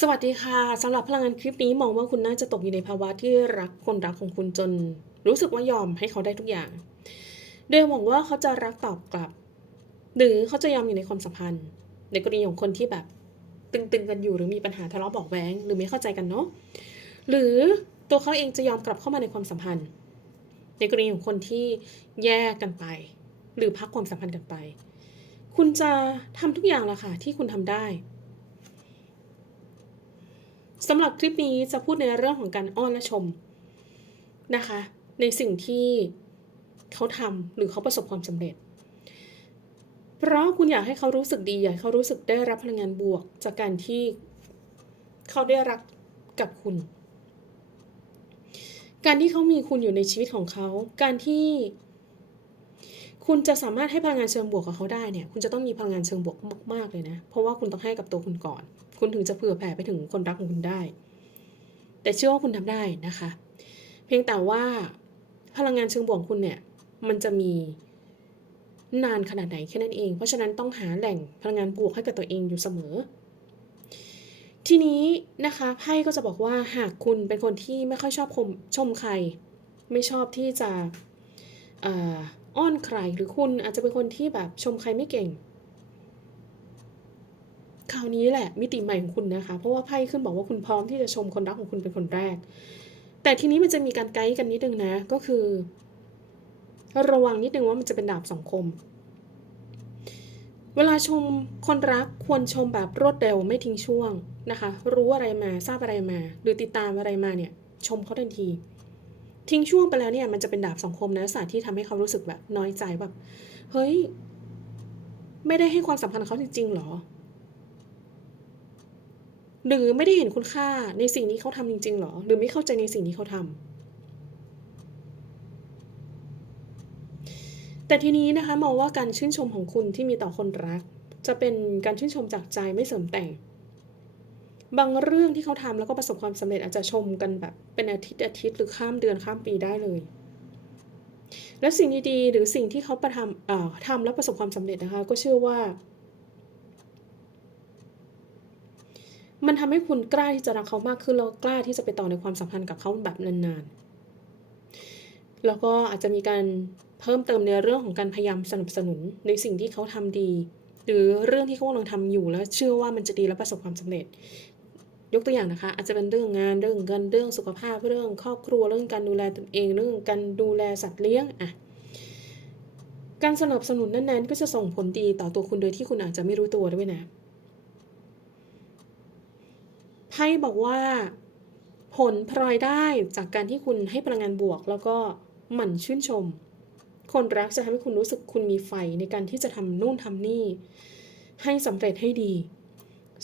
สวัสดีค่ะสำหรับพลังงานคลิปนี้มองว่าคุณน่าจะตกอยู่ในภาวะที่รักคนรักของคุณจน รู้สึกว่ายอมให้เขาได้ทุกอย่าง โดยหวังว่าเขาจะรักตอบกลับ หรือเขาจะยอมอยู่ในความสัมพันธ์ ในกรณีของคนที่แบบตึงๆกันอยู่หรือมีปัญหาทะเลาะเบอกแว้งหรือไม่เข้าใจกันเนาะหรือตัวเขาเองจะยอมกลับเข้ามาในความสัมพันธ์ ในกรณีของคนที่แยกกันไป หรือพักความสัมพันธ์กันไป คุณจะทำทุกอย่างละค่ะที่คุณทำได้ สำหรับคลิปนี้จะพูดในเรื่องของการอ้อนและชมนะคะ ในสิ่งที่เขาทำหรือเขาประสบความสำเร็จ เพราะคุณอยากให้เขารู้สึกดีอยากให้เขารู้สึกได้รับพลังงานบวก จากการที่เขาได้รักกับคุณ การที่เขามีคุณอยู่ในชีวิตของเขา การที่ คุณจะสามารถให้พลังงานเชิงบวกกับเขาได้เนี่ยคุณจะต้องมีพลังงานเชิงบวกมากๆเลยนะ เพราะว่าคุณต้องให้กับตัวคุณก่อน คุณถึงจะเผื่อแผ่ไปถึงคนรักของคุณได้ แต่เชื่อว่าคุณทำได้นะคะ เพียงแต่ว่าพลังงานเชิงบวกคุณเนี่ยมันจะมีนานขนาดไหนแค่นั้นเอง เพราะฉะนั้นต้องหาแหล่งพลังงานบวกให้กับตัวเองอยู่เสมอ ทีนี้นะคะไพ่ก็จะบอกว่าหากคุณเป็นคนที่ไม่ค่อยชอบชมชมใคร ไม่ชอบที่จะ อ้อนใครหรือคุณอาจจะเป็นคนที่แบบชมใครไม่เก่ง คราวนี้แหละมิติใหม่ของคุณนะคะ เพราะว่าไพ่ขึ้นบอกว่าคุณพร้อมที่จะชมคนรักของคุณเป็นคนแรก แต่ทีนี้มันจะมีการไกด์กันนิดนึงนะ ก็คือ ระวังนิดนึงว่ามันจะเป็นดาบสองคม เวลาชมคนรักควรชมแบบรวดเร็วไม่ทิ้งช่วงนะคะ รู้อะไรมาทราบอะไรมา หรือติดตามอะไรมาเนี่ย ชมเขาทันที ทิ้งช่วงไปแล้วเนี่ยมันจะเป็นดาบสองคมนะศาสตร์ที่ทำให้เขารู้สึกแบบน้อยใจแบบ เฮ้ย ไม่ได้ให้ความสำคัญเขาจริงๆหรอ หรือไม่ได้เห็นคุณค่าในสิ่งนี้เขาทำจริงๆหรอ หรือไม่เข้าใจในสิ่งที่เขาทำแต่ทีนี้นะคะมองว่าการชื่นชมของคุณที่มีต่อคนรัก จะเป็นการชื่นชมจากใจไม่เสริมแต่ง บางเรื่องที่เขาทำแล้วก็ประสบความสำเร็จอาจจะชมกันแบบเป็นอาทิตย์อาทิตย์หรือข้ามเดือนข้ามปีได้เลย และสิ่งดีๆหรือสิ่งที่เขาประทำเอ่อทำแล้วประสบความสำเร็จนะคะ ก็เชื่อว่า มันทำให้คุณกล้าที่จะรักเขามากขึ้นแล้วกล้าที่จะไปต่อในความสัมพันธ์กับเขาแบบนานๆ แล้วก็อาจจะมีการเพิ่มเติมในเรื่องของการพยายามสนับสนุนในสิ่งที่เขาทำดีหรือเรื่องที่เขากำลังทำอยู่แล้วเชื่อว่ามันจะดีและประสบความสำเร็จ ยกตัวอย่างนะคะ อาจจะเป็นเรื่องงานเรื่องเงินเรื่องสุขภาพเรื่องครอบครัวเรื่องการดูแลตนเองเรื่องการดูแลสัตว์เลี้ยงอะการสนับสนุนนั้นๆ ก็จะส่งผลดีต่อตัวคุณโดยที่คุณอาจจะไม่รู้ตัวด้วยนะไพ่บอกว่า ผลพลอยได้จากการที่คุณให้พลังงานบวก แล้วก็หมั่นชื่นชม คนรักจะทำให้คุณรู้สึกคุณมีไฟในการที่จะทำนู่นทำนี่ ให้สำเร็จให้ดี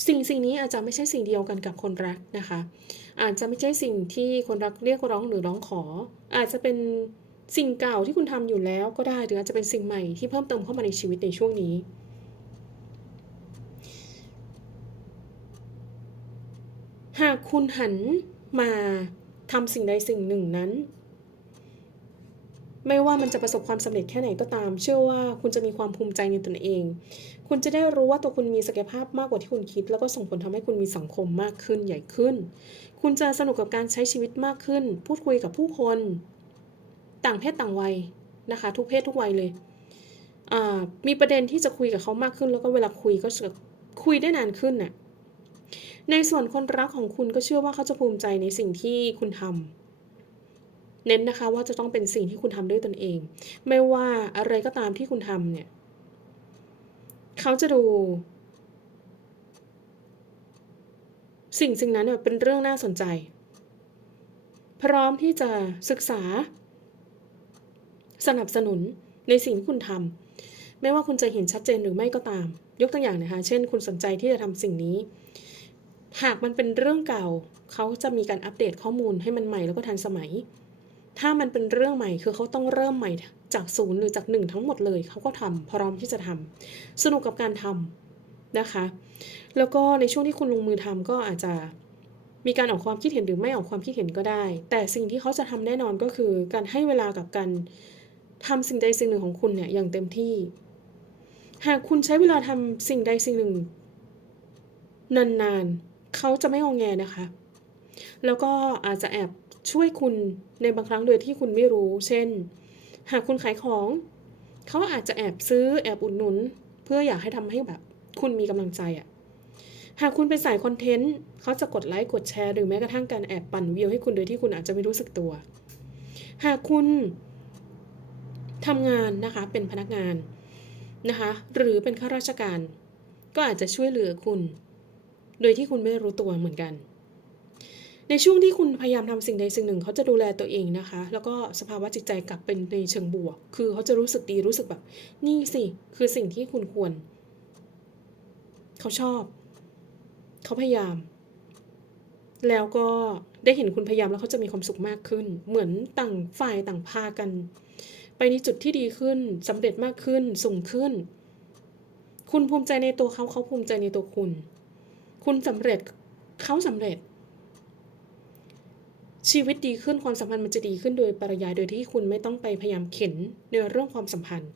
สิ่งสิ่งนี้อาจจะไม่ใช่สิ่งเดียวกันกับคนรักนะคะ อาจจะไม่ใช่สิ่งที่คนรักเรียกร้องหรือร้องขอ อาจจะเป็นสิ่งเก่าที่คุณทำอยู่แล้วก็ได้หรืออาจจะเป็นสิ่งใหม่ที่เพิ่มเติมเข้ามาในชีวิตในช่วงนี้ หากคุณหันมาทำสิ่งใดสิ่งหนึ่งนั้น ไม่ว่ามันจะประสบความสำเร็จแค่ไหนก็ตาม เชื่อว่าคุณจะมีความภูมิใจในตนเอง คุณจะได้รู้ว่าตัวคุณมีศักยภาพมากกว่าที่คุณคิด แล้วก็ส่งผลทำให้คุณมีสังคมมากขึ้นใหญ่ขึ้น คุณจะสนุกกับการใช้ชีวิตมากขึ้น พูดคุยกับผู้คน ต่างเพศต่างวัยนะคะ ทุกเพศทุกวัยเลยมีประเด็นที่จะคุยกับเขามากขึ้น แล้วก็เวลาคุยก็จะคุยได้นานขึ้นน่ะในส่วนคนรักของคุณก็เชื่อว่าเขาจะภูมิใจในสิ่งที่คุณทำ เน้นนะคะว่าจะต้องเป็นสิ่งที่คุณทำด้วยตนเอง ไม่ว่าอะไรก็ตามที่คุณทำเนี่ย เขาจะดู สิ่งสิ่งนั้นเนี่ยเป็นเรื่องน่าสนใจ พร้อมที่จะศึกษา สนับสนุนในสิ่งที่คุณทำไม่ว่าคุณจะเห็นชัดเจนหรือไม่ก็ตาม ยกตัวอย่างนะคะ เช่น คุณสนใจที่จะทำสิ่งนี้ หากมันเป็นเรื่องเก่า เขาจะมีการอัปเดตข้อมูลให้มันใหม่แล้วก็ทันสมัย ถ้ามันเป็นเรื่องใหม่คือเขาต้องเริ่มใหม่จากศูนย์หรือจากหนึ่งทั้งหมดเลยเขาก็ทำพร้อมที่จะทำสนุกกับการทำนะคะ แล้วก็ในช่วงที่คุณลงมือทำก็อาจจะมีการออกความคิดเห็นหรือไม่ออกความคิดเห็นก็ได้ แต่สิ่งที่เขาจะทำแน่นอนก็คือการให้เวลากับการทำสิ่งใดสิ่งหนึ่งของคุณเนี่ยอย่างเต็มที่ หากคุณใช้เวลาทำสิ่งใดสิ่งหนึ่ง นานๆเขาจะไม่งองแงนะคะ แล้วก็อาจจะแอบ ช่วยคุณในบางครั้งโดยที่คุณไม่รู้ เช่น หากคุณขายของ เขาอาจจะแอบซื้อแอบอุดหนุน เพื่ออยากให้ทำให้แบบ คุณมีกำลังใจอะหากคุณเป็นสายคอนเทนต์เขาจะกดไลค์กดแชร์หรือแม้กระทั่งการแอบปั่นวิวให้คุณโดยที่คุณอาจจะไม่รู้สึกตัว หากคุณทำงานนะคะเป็นพนักงานนะคะหรือเป็นข้าราชการ ก็อาจจะช่วยเหลือคุณ โดยที่คุณไม่รู้ตัวเหมือนกัน ในช่วงที่คุณพยายามทำสิ่งใดสิ่งหนึ่ง เขาจะดูแลตัวเองนะคะ แล้วก็สภาวะจิตใจกลับเป็นในเชิงบวก คือเขาจะรู้สึกดีรู้สึกแบบ นี่สิคือสิ่งที่คุณควร เขาชอบ เขาพยายาม แล้วก็ได้เห็นคุณพยายามแล้วเขาจะมีความสุขมากขึ้น เหมือนต่างฝ่ายต่างพากัน ไปในจุดที่ดีขึ้นสำเร็จมากขึ้นสูงขึ้น คุณภูมิใจในตัวเขาเขาภูมิใจในตัวคุณ คุณสำเร็จเขาสำเร็จ ชีวิตดีขึ้นความสัมพันธ์มันจะดีขึ้นโดยปริยายโดยที่คุณไม่ต้องไปพยายามเข็นในเรื่องความสัมพันธ์